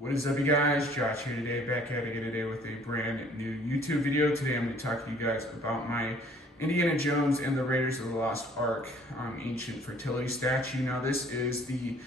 What is up, you guys? Josh here today, back at it again today with a brand new YouTube video. Today I'm going to talk to you guys about my Indiana Jones and the Raiders of the Lost Ark ancient fertility statue. Now this is the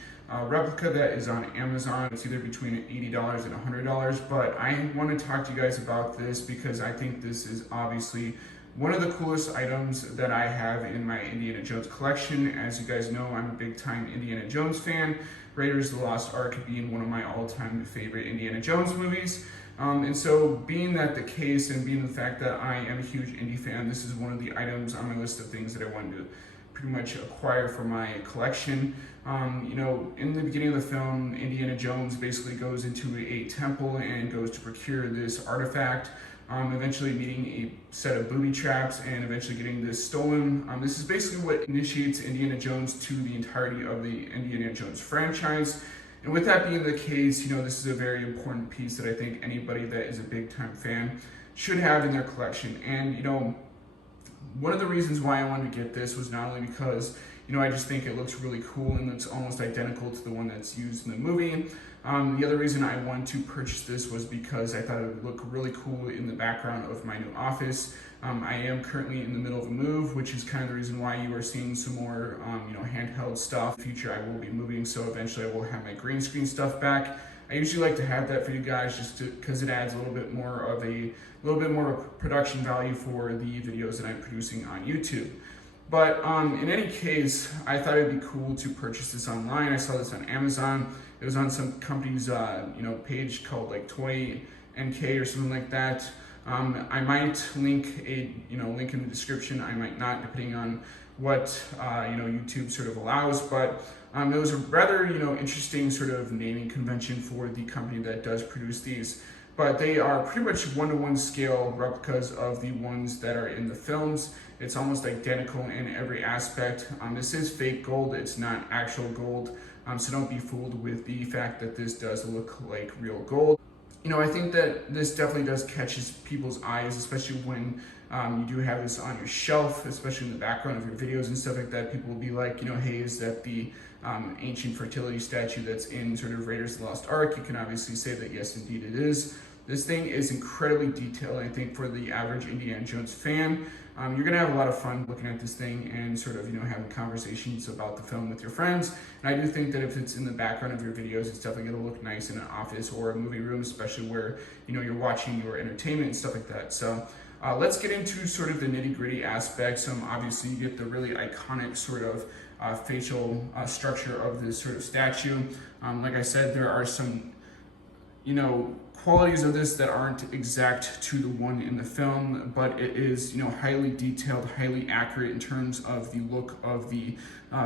replica that is on Amazon. It's either between $80 and $100, but I want to talk to you guys about this because I think this is obviously one of the coolest items that I have in my Indiana Jones collection. As you guys know, I'm a big time Indiana Jones fan. Raiders of the Lost Ark being one of my all-time favorite Indiana Jones movies. And so being that the case and being the fact that I am a huge Indy fan, this is one of the items on my list of things that I wanted to pretty much acquire for my collection. In the beginning of the film, Indiana Jones basically goes into a temple and goes to procure this artifact, eventually meeting a set of booby traps and eventually getting this stolen. This is basically what initiates Indiana Jones to the entirety of the Indiana Jones franchise. And with that being the case, this is a very important piece that I think anybody that is a big time fan should have in their collection. And, one of the reasons why I wanted to get this was not only because, I just think it looks really cool and it's almost identical to the one that's used in the movie. The other reason I wanted to purchase this was because I thought it would look really cool in the background of my new office. I am currently in the middle of a move, which is kind of the reason why you are seeing some more, handheld stuff. In the future, I will be moving, so eventually I will have my green screen stuff back. I usually like to have that for you guys just because it adds a little bit more of production value for the videos that I'm producing on YouTube. But in any case, I thought it'd be cool to purchase this online. I saw this on Amazon. It was on some company's page called like Toynk or something like that. I might link a link in the description. I might not, depending on what YouTube sort of allows. But it was a rather interesting sort of naming convention for the company that does produce these. But they are pretty much one-to-one scale replicas of the ones that are in the films. It's almost identical in every aspect. This is fake gold, it's not actual gold, so don't be fooled with the fact that this does look like real gold. I think that this definitely does catch people's eyes, especially when you do have this on your shelf, especially in the background of your videos and stuff like that. People will be like, hey, is that the ancient fertility statue that's in sort of Raiders of the Lost Ark? You can obviously say that yes, indeed it is. This thing is incredibly detailed. I think for the average Indiana Jones fan, you're gonna have a lot of fun looking at this thing and sort of having conversations about the film with your friends. And I do think that if it's in the background of your videos, it's definitely gonna look nice in an office or a movie room, especially where you're watching your entertainment and stuff like that. So let's get into sort of the nitty-gritty aspects. Obviously, you get the really iconic sort of facial structure of this sort of statue. Like I said, there are some qualities of this that aren't exact to the one in the film, but it is highly detailed, highly accurate in terms of the look of the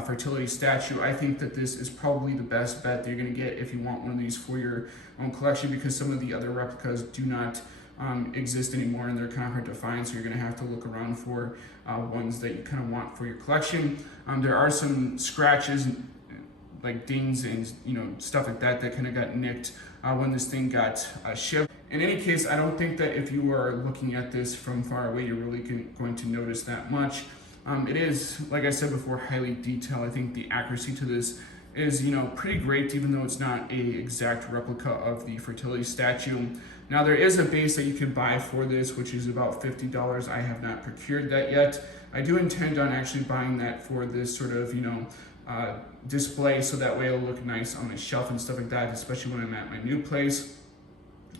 fertility statue. I think that this is probably the best bet that you're going to get if you want one of these for your own collection, because some of the other replicas do not exist anymore and they're kind of hard to find, so you're going to have to look around for ones that you kind of want for your collection. There are some scratches like dings and stuff like that kind of got nicked when this thing got shipped. In any case, I don't think that if you are looking at this from far away, you're really going to notice that much. It is, like I said before, highly detailed. I think the accuracy to this is pretty great, even though it's not a exact replica of the fertility statue. Now there is a base that you can buy for this, which is about $50. I have not procured that yet. I do intend on actually buying that for this sort of display, so that way it'll look nice on my shelf and stuff like that, especially when I'm at my new place.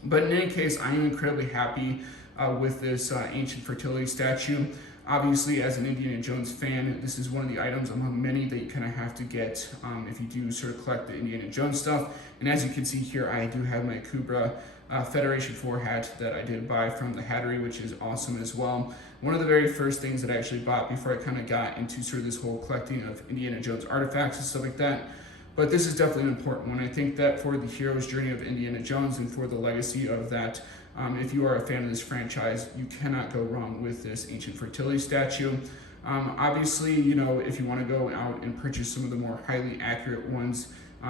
But in any case, I am incredibly happy with this ancient fertility statue. Obviously, as an Indiana Jones fan, this is one of the items among many that you kind of have to get if you do sort of collect the Indiana Jones stuff. And as you can see here, I do have my Kubra Federation 4 hat that I did buy from the Hattery, which is awesome as well. One of the very first things that I actually bought before I kind of got into sort of this whole collecting of Indiana Jones artifacts and stuff like that. But this is definitely an important one. I think that for the hero's journey of Indiana Jones and for the legacy of that, if you are a fan of this franchise, you cannot go wrong with this ancient fertility statue. Obviously, if you want to go out and purchase some of the more highly accurate ones,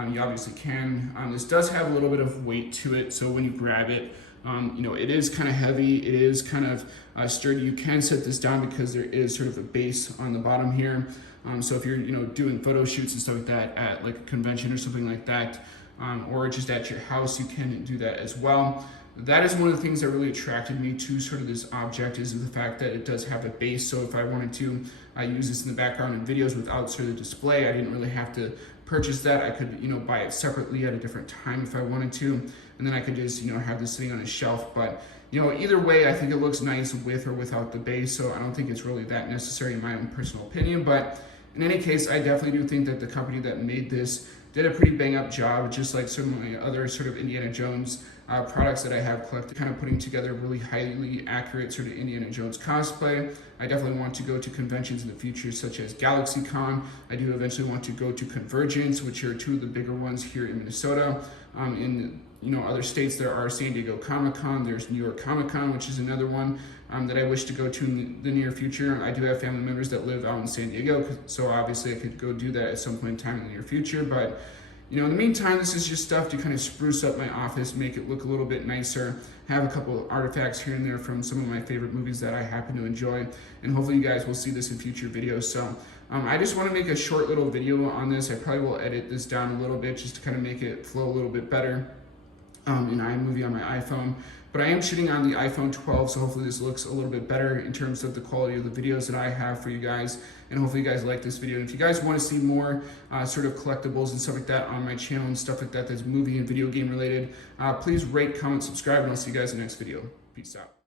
you obviously can. This does have a little bit of weight to it, so when you grab it, it is kind of heavy, it is kind of sturdy. You can set this down because there is sort of a base on the bottom here. So if you're doing photo shoots and stuff like that at like a convention or something like that, or just at your house, you can do that as well. That is one of the things that really attracted me to sort of this object, is the fact that it does have a base. So if I wanted to use this in the background in videos without sort of display, I didn't really have to purchase that. I could, buy it separately at a different time if I wanted to, and then I could just, have this sitting on a shelf. But either way, I think it looks nice with or without the base, so I don't think it's really that necessary in my own personal opinion. But in any case, I definitely do think that the company that made this did a pretty bang up job, just like some of my other sort of Indiana Jones products that I have collected, kind of putting together really highly accurate sort of Indiana Jones cosplay. I definitely want to go to conventions in the future, such as GalaxyCon. I do eventually want to go to Convergence, which are two of the bigger ones here in Minnesota. In other states, there are San Diego Comic-Con, there's New York Comic-Con, which is another one that I wish to go to in the near future. I do have family members that live out in San Diego, so obviously I could go do that at some point in time in the near future. But in the meantime, this is just stuff to kind of spruce up my office, make it look a little bit nicer, have a couple of artifacts here and there from some of my favorite movies that I happen to enjoy, and hopefully you guys will see this in future videos. So I just want to make a short little video on this. I probably will edit this down a little bit just to kind of make it flow a little bit better in iMovie on my iPhone. But I am shooting on the iPhone 12, so hopefully this looks a little bit better in terms of the quality of the videos that I have for you guys. And hopefully you guys like this video. And if you guys want to see more sort of collectibles and stuff like that on my channel and stuff like that that's movie and video game related, please rate, comment, subscribe, and I'll see you guys in the next video. Peace out.